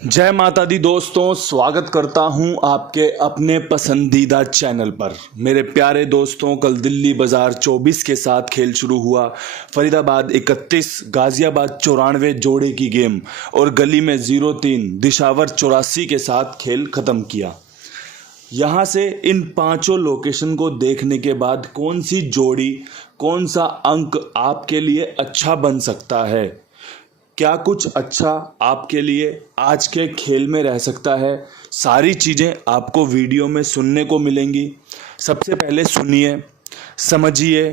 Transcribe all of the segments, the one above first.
जय माता दी दोस्तों, स्वागत करता हूं आपके अपने पसंदीदा चैनल पर। मेरे प्यारे दोस्तों, कल दिल्ली बाजार 24 के साथ खेल शुरू हुआ। फरीदाबाद 31, गाजियाबाद 94 जोड़े की गेम और गली में 0-3 दिशावर 84 के साथ खेल खत्म किया। यहाँ से इन पांचों लोकेशन को देखने के बाद कौन सी जोड़ी, कौन सा अंक आपके लिए अच्छा बन सकता है, क्या कुछ अच्छा आपके लिए आज के खेल में रह सकता है, सारी चीज़ें आपको वीडियो में सुनने को मिलेंगी। सबसे पहले सुनिए, समझिए,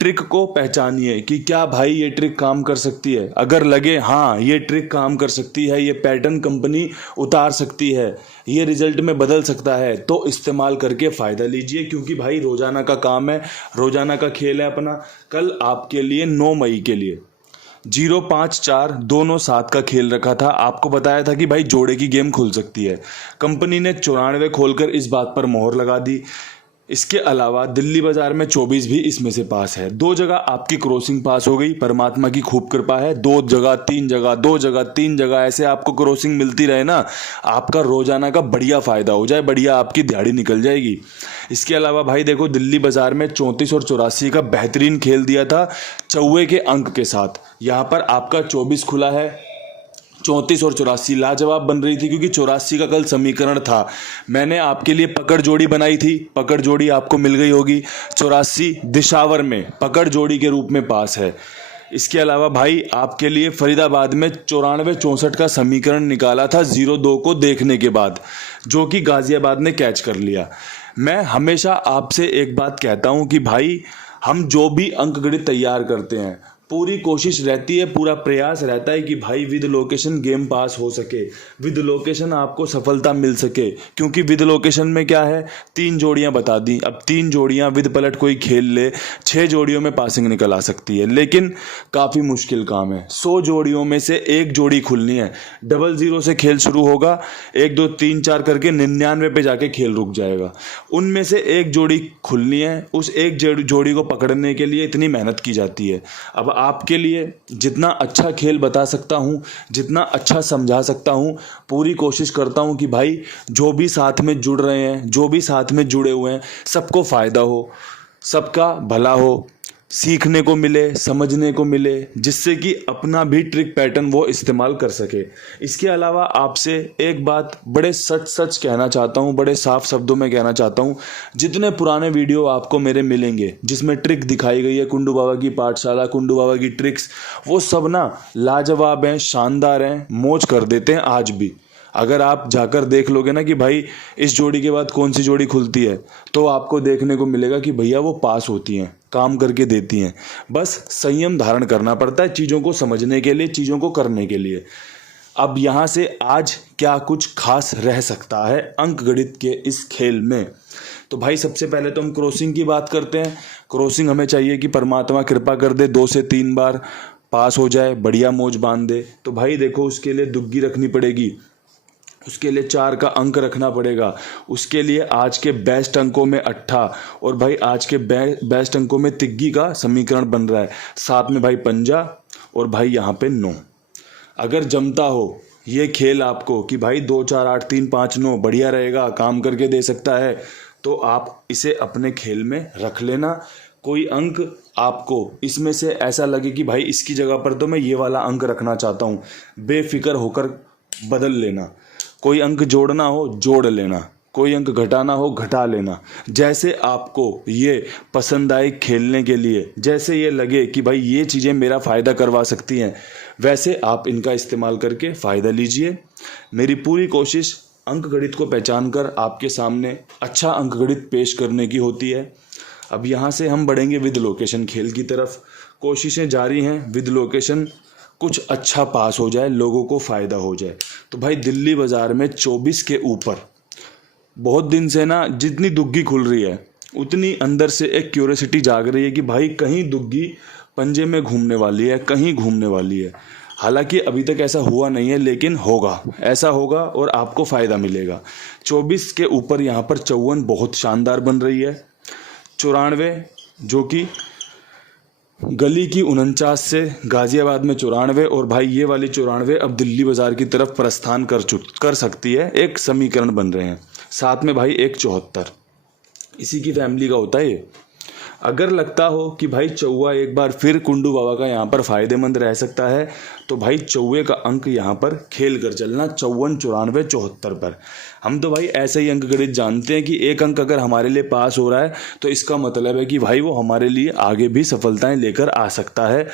ट्रिक को पहचानिए कि क्या भाई ये ट्रिक काम कर सकती है। अगर लगे हाँ ये ट्रिक काम कर सकती है, ये पैटर्न कंपनी उतार सकती है, ये रिजल्ट में बदल सकता है, तो इस्तेमाल करके फ़ायदा लीजिए। क्योंकि भाई रोज़ाना का काम है, रोज़ाना का खेल है अपना। कल आपके लिए 9 मई के लिए 0-5-4 दोनों 7 का खेल रखा था। आपको बताया था कि भाई जोड़े की गेम खुल सकती है। कंपनी ने 94 खोलकर इस बात पर मोहर लगा दी। इसके अलावा दिल्ली बाजार में 24 भी इसमें से पास है। 2 जगह आपकी क्रॉसिंग पास हो गई, परमात्मा की खूब कृपा है। 2 जगह 3 जगह 2 जगह 3 जगह ऐसे आपको क्रॉसिंग मिलती रहे ना, आपका रोजाना का बढ़िया फायदा हो जाए, बढ़िया आपकी दिहाड़ी निकल जाएगी। इसके अलावा भाई देखो, दिल्ली बाजार में 34 और 84 का बेहतरीन खेल दिया था चौवे के अंक के साथ। यहाँ पर आपका 24 खुला है, 34 और 84 लाजवाब बन रही थी। क्योंकि 84 का कल समीकरण था, मैंने आपके लिए पकड़ जोड़ी बनाई थी, पकड़ जोड़ी आपको मिल गई होगी। 84 दिशावर में पकड़ जोड़ी के रूप में पास है। इसके अलावा भाई आपके लिए फरीदाबाद में 94-64 का समीकरण निकाला था 0-2 को देखने के बाद, जो कि गाजियाबाद ने कैच कर लिया। मैं हमेशा आपसे एक बात कहता हूं कि भाई हम जो भी अंक गणित तैयार करते हैं, पूरी कोशिश रहती है, पूरा प्रयास रहता है कि भाई विद लोकेशन गेम पास हो सके, विद लोकेशन आपको सफलता मिल सके। क्योंकि विद लोकेशन में क्या है, 3 जोड़ियां बता दी। अब 3 जोड़ियां विद पलट कोई खेल ले, 6 जोड़ियों में पासिंग निकल आ सकती है, लेकिन काफ़ी मुश्किल काम है। 100 जोड़ियों में से एक जोड़ी खुलनी है। 00 से खेल शुरू होगा, 1 2 3 4 करके 99 पे जाके खेल रुक जाएगा। उनमें से एक जोड़ी खुलनी है। उस एक जोड़ी को पकड़ने के लिए इतनी मेहनत की जाती है। अब आपके लिए जितना अच्छा खेल बता सकता हूं, जितना अच्छा समझा सकता हूं, पूरी कोशिश करता हूं कि भाई जो भी साथ में जुड़ रहे हैं, जो भी साथ में जुड़े हुए हैं, सबको फ़ायदा हो, सबका भला हो, सीखने को मिले, समझने को मिले, जिससे कि अपना भी ट्रिक पैटर्न वो इस्तेमाल कर सके। इसके अलावा आपसे एक बात बड़े सच कहना चाहता हूँ, बड़े साफ शब्दों में कहना चाहता हूँ। जितने पुराने वीडियो आपको मेरे मिलेंगे जिसमें ट्रिक दिखाई गई है, कुंडू बाबा की पाठशाला, कुंडू बाबा की ट्रिक्स, वो सब ना लाजवाब हैं, शानदार हैं, मौज कर देते हैं आज भी। अगर आप जाकर देख लोगे ना कि भाई इस जोड़ी के बाद कौन सी जोड़ी खुलती है, तो आपको देखने को मिलेगा कि भैया वो पास होती हैं, काम करके देती हैं। बस संयम धारण करना पड़ता है चीज़ों को समझने के लिए, चीज़ों को करने के लिए। अब यहाँ से आज क्या कुछ खास रह सकता है अंक गणित के इस खेल में, तो भाई सबसे पहले तो हम क्रॉसिंग की बात करते हैं। क्रॉसिंग हमें चाहिए कि परमात्मा कृपा कर दे, 2 से 3 बार पास हो जाए, बढ़िया मौज बांध दे। तो भाई देखो, उसके लिए दुग्गी रखनी पड़ेगी, उसके लिए 4 का अंक रखना पड़ेगा, उसके लिए आज के बेस्ट अंकों में 8, और भाई आज के बेस्ट अंकों में तिग्गी का समीकरण बन रहा है, साथ में भाई पंजा, और भाई यहाँ पे 9। अगर जमता हो ये खेल आपको कि भाई 2 4 8 3 5 9 बढ़िया रहेगा, काम करके दे सकता है, तो आप इसे अपने खेल में रख लेना। कोई अंक आपको इसमें से ऐसा लगे कि भाई इसकी जगह पर तो मैं ये वाला अंक रखना चाहता हूँ, बेफिक्र होकर बदल लेना। कोई अंक जोड़ना हो जोड़ लेना, कोई अंक घटाना हो घटा लेना। जैसे आपको ये पसंद आए खेलने के लिए, जैसे ये लगे कि भाई ये चीज़ें मेरा फ़ायदा करवा सकती हैं, वैसे आप इनका इस्तेमाल करके फ़ायदा लीजिए। मेरी पूरी कोशिश अंक गणित को पहचान कर आपके सामने अच्छा अंक गणित पेश करने की होती है। अब यहाँ से हम बढ़ेंगे विद लोकेशन खेल की तरफ। कोशिशें जारी हैं, विद लोकेशन कुछ अच्छा पास हो जाए, लोगों को फ़ायदा हो जाए। तो भाई दिल्ली बाज़ार में 24 के ऊपर बहुत दिन से ना जितनी दुग्गी खुल रही है, उतनी अंदर से एक क्यूरियोसिटी जाग रही है कि भाई कहीं दुग्गी पंजे में घूमने वाली है, कहीं घूमने वाली है। हालांकि अभी तक ऐसा हुआ नहीं है, लेकिन होगा, ऐसा होगा और आपको फ़ायदा मिलेगा। 24 के ऊपर यहाँ पर 54 बहुत शानदार बन रही है। 94 जो कि गली की 49 से गाजियाबाद में 94 और भाई ये वाली 94 अब दिल्ली बाज़ार की तरफ प्रस्थान कर सकती है। एक समीकरण बन रहे हैं, साथ में भाई एक 74 इसी की फैमिली का होता है ये। अगर लगता हो कि भाई चौवा एक बार फिर कुंडू बाबा का यहाँ पर फ़ायदेमंद रह सकता है तो भाई चौवे का अंक यहाँ पर खेल कर चलना 54, 94, 74 पर। हम तो भाई ऐसे ही अंक गणित जानते हैं कि एक अंक अगर हमारे लिए पास हो रहा है तो इसका मतलब है कि भाई वो हमारे लिए आगे भी सफलताएं लेकर आ सकता है।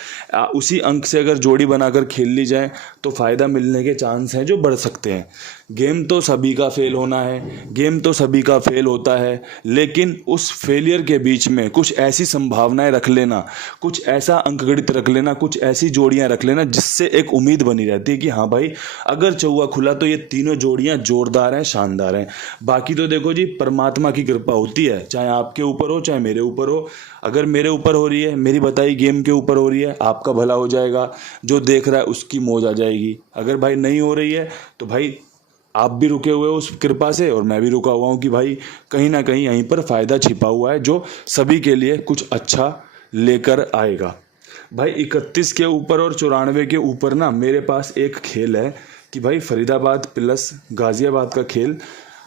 उसी अंक से अगर जोड़ी बनाकर खेल ली जाए तो फ़ायदा मिलने के चांस हैं जो बढ़ सकते हैं। गेम तो सभी का फेल होना है, गेम तो सभी का फेल होता है, लेकिन उस फेलियर के बीच में कुछ ऐसी संभावनाएं रख लेना, कुछ ऐसा अंकगणित रख लेना, कुछ ऐसी जोड़ियां रख लेना जिससे एक उम्मीद बनी रहती है कि हाँ भाई अगर चौवा खुला तो ये तीनों जोड़ियां जोरदार हैं, शानदार हैं। बाकी तो देखो जी परमात्मा की कृपा होती है, चाहे आपके ऊपर हो चाहे मेरे ऊपर हो। अगर मेरे ऊपर हो रही है, मेरी बताई गेम के ऊपर हो रही है, आपका भला हो जाएगा, जो देख रहा है उसकी मौज आ जाएगी। अगर भाई नहीं हो रही है तो भाई आप भी रुके हुए हो उस कृपा से और मैं भी रुका हुआ हूँ कि भाई कहीं ना कहीं यहीं पर फ़ायदा छिपा हुआ है जो सभी के लिए कुछ अच्छा लेकर आएगा। भाई 31 के ऊपर और 94 के ऊपर ना मेरे पास एक खेल है कि भाई फरीदाबाद प्लस गाज़ियाबाद का खेल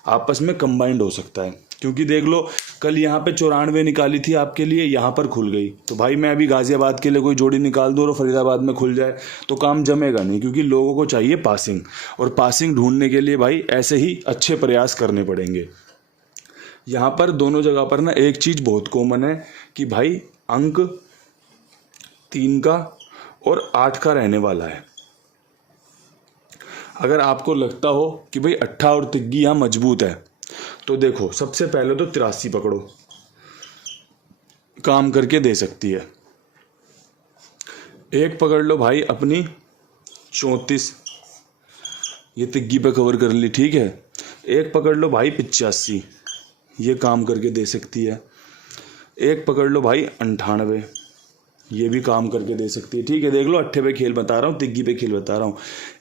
आपस में कंबाइंड हो सकता है। क्योंकि देख लो कल यहाँ पे 94 निकाली थी आपके लिए, यहाँ पर खुल गई, तो भाई मैं अभी गाज़ियाबाद के लिए कोई जोड़ी निकाल दूँ और फरीदाबाद में खुल जाए तो काम जमेगा नहीं, क्योंकि लोगों को चाहिए पासिंग, और पासिंग ढूंढने के लिए भाई ऐसे ही अच्छे प्रयास करने पड़ेंगे। यहाँ पर दोनों जगह पर ना एक चीज़ बहुत कॉमन है कि भाई अंक 3 का और 8 का रहने वाला है। अगर आपको लगता हो कि भाई 8 और तिग्गी यहाँ मजबूत है तो देखो सबसे पहले तो 83 पकड़ो, काम करके दे सकती है। एक पकड़ लो भाई अपनी 34, ये तिग्गी पे कवर कर ली, ठीक है। एक पकड़ लो भाई 85, ये काम करके दे सकती है। एक पकड़ लो भाई 98, ये भी काम करके दे सकती है, ठीक है। देख लो 8 पे खेल बता रहा हूँ, तिग्गी पे खेल बता रहा हूँ।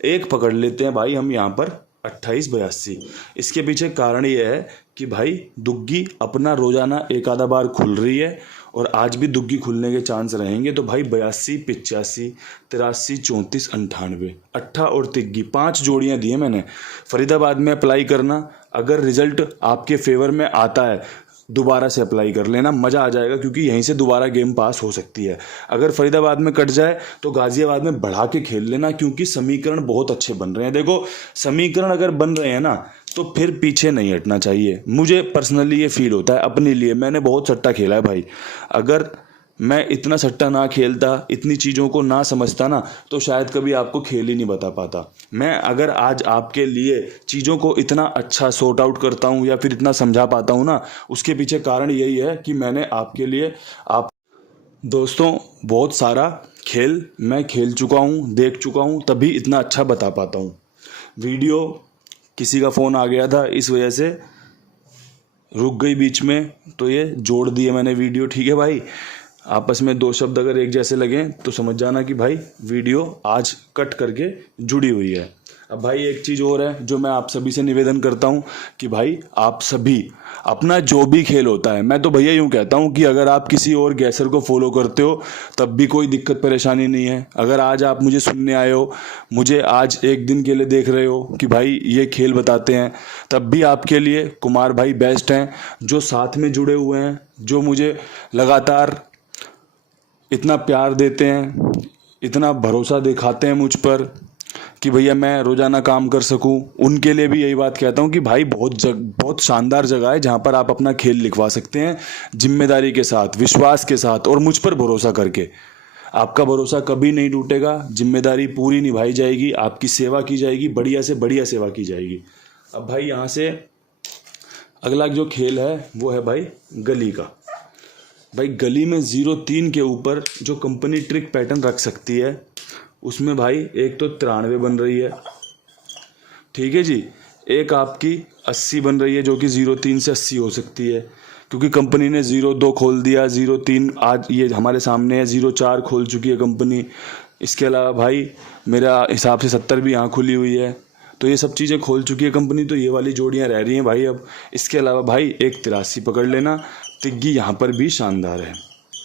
एक पकड़ लेते हैं भाई हम यहाँ पर 28, 82। इसके पीछे कारण ये है कि भाई दुग्गी अपना रोजाना एक आधा बार खुल रही है और आज भी दुग्गी खुलने के चांस रहेंगे। तो भाई 82, 85, 83, 34, 98, 8 और तिग्गी 5 जोड़ियां दी है मैंने। फरीदाबाद में अप्लाई करना, अगर रिजल्ट आपके फेवर में आता है दोबारा से अप्लाई कर लेना, मज़ा आ जाएगा, क्योंकि यहीं से दोबारा गेम पास हो सकती है। अगर फरीदाबाद में कट जाए तो गाज़ियाबाद में बढ़ा के खेल लेना, क्योंकि समीकरण बहुत अच्छे बन रहे हैं। देखो समीकरण अगर बन रहे हैं ना तो फिर पीछे नहीं हटना चाहिए। मुझे पर्सनली ये फील होता है अपने लिए, मैंने बहुत सट्टा खेला है भाई। अगर मैं इतना सट्टा ना खेलता, इतनी चीज़ों को ना समझता ना, तो शायद कभी आपको खेल ही नहीं बता पाता। मैं अगर आज आपके लिए चीज़ों को इतना अच्छा सॉर्ट आउट करता हूँ या फिर इतना समझा पाता हूँ ना, उसके पीछे कारण यही है कि मैंने आपके लिए दोस्तों बहुत सारा खेल मैं खेल चुका हूँ, देख चुका हूँ, तभी इतना अच्छा बता पाता हूँ। वीडियो किसी का फ़ोन आ गया था, इस वजह से रुक गई बीच में, तो ये जोड़ दिए मैंने वीडियो, ठीक है भाई। आपस में 2 शब्द अगर एक जैसे लगें तो समझ जाना कि भाई वीडियो आज कट करके जुड़ी हुई है। अब भाई एक चीज़ और है जो मैं आप सभी से निवेदन करता हूँ कि भाई आप सभी अपना जो भी खेल होता है, मैं तो भैया यूँ कहता हूँ कि अगर आप किसी और गैसर को फॉलो करते हो तब भी कोई दिक्कत परेशानी नहीं है। अगर आज आप मुझे सुनने आए हो, मुझे आज एक दिन के लिए देख रहे हो कि भाई ये खेल बताते हैं, तब भी आपके लिए कुमार भाई बेस्ट हैं, जो साथ में जुड़े हुए हैं, जो मुझे लगातार इतना प्यार देते हैं, इतना भरोसा दिखाते हैं मुझ पर कि भैया मैं रोज़ाना काम कर सकूं। उनके लिए भी यही बात कहता हूं कि भाई बहुत शानदार जगह है जहां पर आप अपना खेल लिखवा सकते हैं, जिम्मेदारी के साथ, विश्वास के साथ और मुझ पर भरोसा करके। आपका भरोसा कभी नहीं टूटेगा, जिम्मेदारी पूरी निभाई जाएगी, आपकी सेवा की जाएगी, बढ़िया से बढ़िया सेवा की जाएगी। अब भाई यहाँ से अगला जो खेल है वो है भाई गली का। भाई गली में 0-3 के ऊपर जो कंपनी ट्रिक पैटर्न रख सकती है उसमें भाई एक तो 93 बन रही है, ठीक है जी। एक आपकी 80 बन रही है जो कि 0-3 से 80 हो सकती है, क्योंकि कंपनी ने 0-2 खोल दिया, 0-3 आज ये हमारे सामने है, 0-4 खोल चुकी है कंपनी। इसके अलावा भाई मेरा हिसाब से 70 भी यहाँ खुली हुई है, तो ये सब चीज़ें खोल चुकी है कंपनी, तो ये वाली जोड़ियाँ रह रही हैं भाई अब। इसके अलावा भाई एक 83 पकड़ लेना, तिग्गी यहाँ पर भी शानदार है।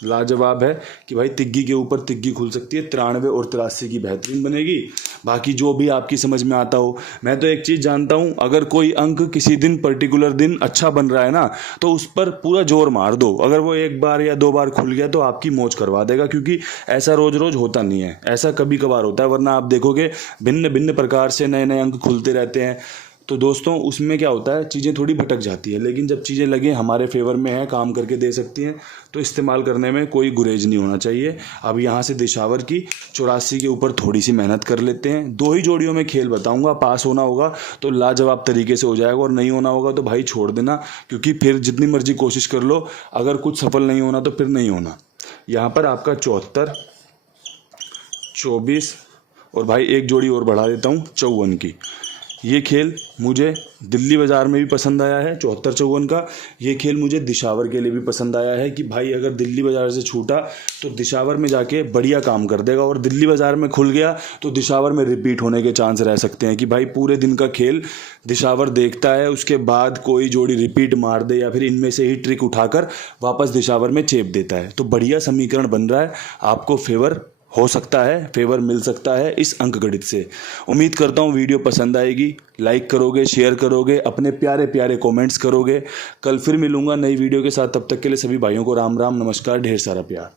लाजवाब है कि भाई तिग्गी के ऊपर तिग्गी खुल सकती है। 93 और 83 की बेहतरीन बनेगी। बाकी जो भी आपकी समझ में आता हो। मैं तो एक चीज़ जानता हूँ, अगर कोई अंक किसी दिन पर्टिकुलर दिन अच्छा बन रहा है ना, तो उस पर पूरा जोर मार दो। अगर वो एक बार या 2 बार खुल गया तो आपकी मौज करवा देगा, क्योंकि ऐसा रोज रोज होता नहीं है, ऐसा कभी कभार होता है। वरना आप देखोगे भिन्न भिन्न प्रकार से नए नए अंक खुलते रहते हैं। तो दोस्तों उसमें क्या होता है, चीज़ें थोड़ी भटक जाती है, लेकिन जब चीज़ें लगे हमारे फेवर में है, काम करके दे सकती हैं, तो इस्तेमाल करने में कोई गुरेज नहीं होना चाहिए। अब यहाँ से दिशावर की 84 के ऊपर थोड़ी सी मेहनत कर लेते हैं। 2 ही जोड़ियों में खेल बताऊंगा, पास होना होगा तो लाजवाब तरीके से हो जाएगा, और नहीं होना होगा तो भाई छोड़ देना, क्योंकि फिर जितनी मर्जी कोशिश कर लो, अगर कुछ सफल नहीं होना तो फिर नहीं होना। यहाँ पर आपका 74, 24 और भाई एक जोड़ी और बढ़ा देता हूँ 54 की। ये खेल मुझे दिल्ली बाज़ार में भी पसंद आया है 74-54 का। ये खेल मुझे दिशावर के लिए भी पसंद आया है कि भाई अगर दिल्ली बाज़ार से छूटा तो दिशावर में जाके बढ़िया काम कर देगा, और दिल्ली बाज़ार में खुल गया तो दिशावर में रिपीट होने के चांस रह सकते हैं कि भाई पूरे दिन का खेल दिशावर देखता है, उसके बाद कोई जोड़ी रिपीट मार दे या फिर इनमें से ही ट्रिक उठाकर वापस दिशावर में चेप देता है। तो बढ़िया समीकरण बन रहा है, आपको फेवर हो सकता है, फेवर मिल सकता है इस अंक गणित से। उम्मीद करता हूँ वीडियो पसंद आएगी, लाइक करोगे, शेयर करोगे, अपने प्यारे प्यारे कमेंट्स करोगे। कल फिर मिलूंगा नई वीडियो के साथ, तब तक के लिए सभी भाइयों को राम राम, नमस्कार, ढेर सारा प्यार।